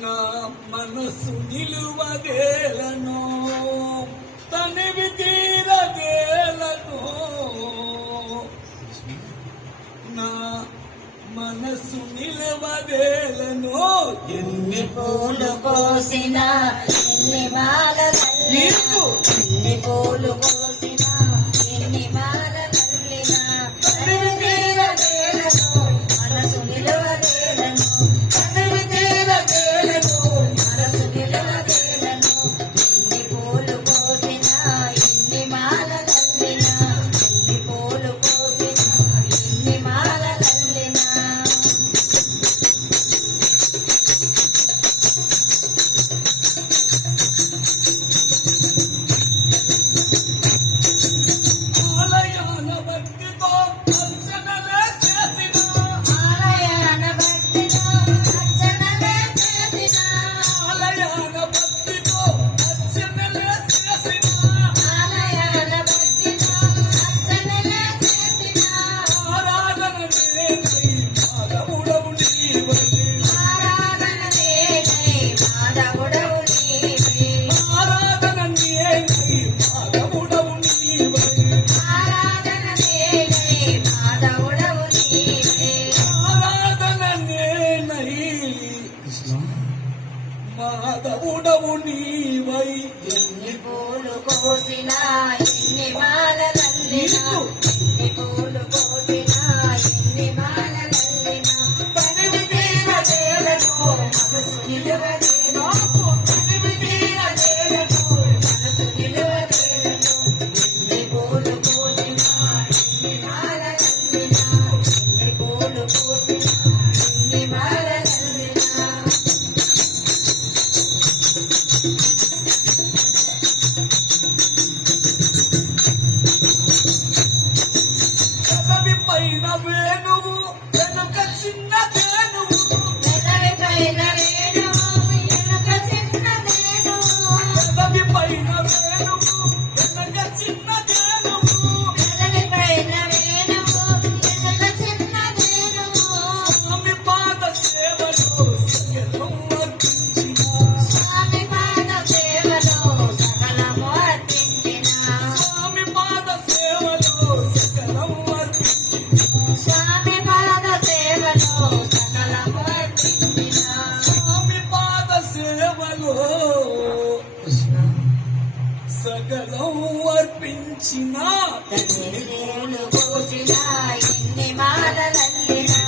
నా మనసు నిలువదేలను తనివి తీరదేలను నా మనసు నిలవదేలను ఎన్ని పూలు కోసినా ఎన్ని మాలలు ఎన్ని పూలు కోసినా ఎన్ని మాలలు తనివి తీరదేలను మనసు నిలవదేలను తనివి తీరదేలను మనసు నిలవదేలను ఎన్ని పూలు కోసినా ఎన్ని మాలలు ఎన్ని పూలు కోసినా ఎన్ని మాలలు మాధవుడవు నీవై ఎన్ని పూలు కోసినా ఎన్ని మాలలల్లినా ఎన్ని పూలు కోసినా ఎన్ని మాలలల్లినా తనివి తీరదేలను మనసు నిలవదేలను తనివి తీరదేలను మనసు నిలవదేలను ఎన్ని పూలు కోసినా ఎన్ని మాలలల్లినా ఎన్ని పూలు కోసినా ఎన్ని మాలలల్లినా పైన వేణువు వెనుక చిన్న వేణువు పైన వేణువు వెనుక చిన్న వేణువు పైన వేణువు వెనుక చిన్న వేణువు పైన వేణువు వెనుక చిన్న వేణువు స్వామి పాద సేవలో సకలం అర్పించిన స్వామి పాద సేవలో సకలము అర్పించిన స్వామి పాద సేవలో సకలం స్వామి పాద సేవలో సకలము అర్పించిన స్వామి పాద సేవలో సకలం అర్పించిన ఎన్ని పూలు కోసినా ఎన్ని మాలలల్లినా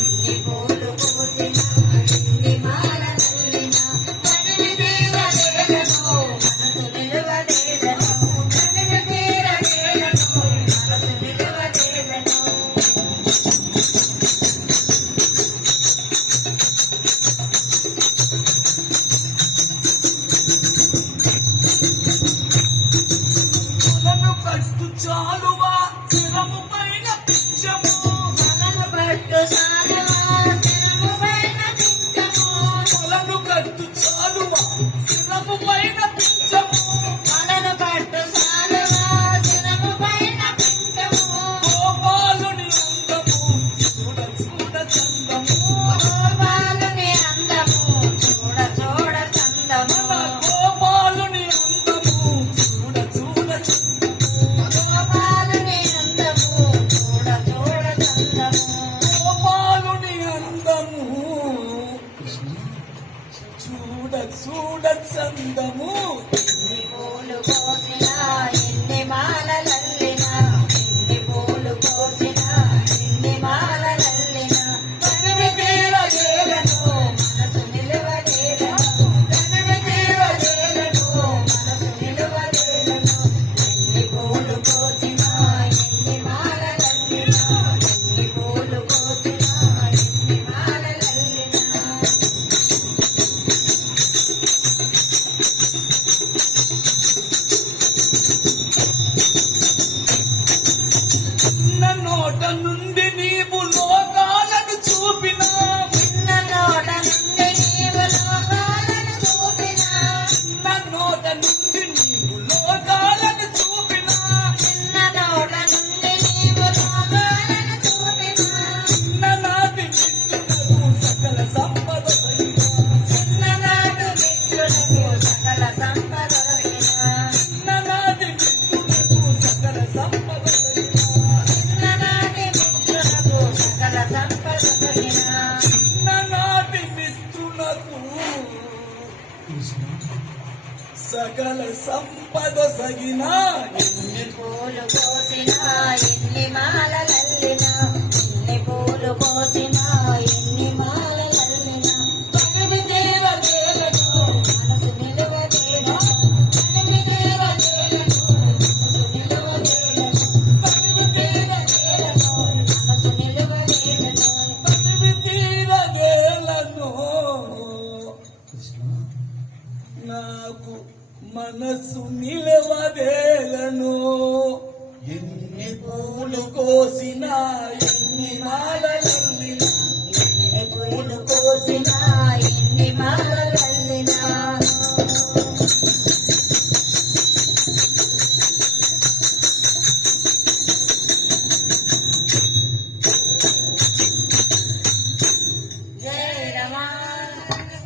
ఎన్ని పూలు కోసినా ఎన్ని మాలలల్లినా తనివి తీరదేలను మనసు నిలవదేలను తనివి తీరదేలను మనసు నిలవదేలను నన్ను కట్టు చాలువా శిరము పైన పిచ్చము మనను పట్టు సాలువా శిరము పైన పింఛము నన్ను కట్టు చాలువా శిరము పైన పిచ్చము మనను పట్టు సాలువా శిరము పైన పింఛము గోపాలుని అందము చూడ చూడ చందము గోపాలుని అందము చూడ చూడ చందము గోపాలుని అందము చూడ చూడ చందము గోపాలుని అందము చూడ చూడ చందము గోపాలుని అందము చూడ చూడ చందము ఎన్ని పూలు కోసినా ఎన్ని మాలలల్లినా ఎన్ని పూలు కోసినా ఎన్ని మాలలల్లినా తనివి తీరదేలను మనసు నిలవదేలను తనివి తీరదేలను మనసు నిలవదేలను ఎన్ని పూలు కోసినా ఎన్ని మాలలల్లినా ఎన్ని పూలు కోసినా ఎన్ని మాలలల్లినా సకల సంపద కలిగిన చిన్ననాటి మిత్రులకు సకల సంపద సగిన ఎన్ని పూలు కోసినా ఎన్ని మాలలల్లినా ఎన్ని పూలు కోసినా ఎన్ని మాలలల్లినా తనివి తీర తేలను మనసు నిలువదేనా తనివి తీర తేలను మనసు నిలువదేలను తనివి తీర తేలను మనసు నిలువదేలను తనివి తీర తేలను నాకు మనసు నిలవ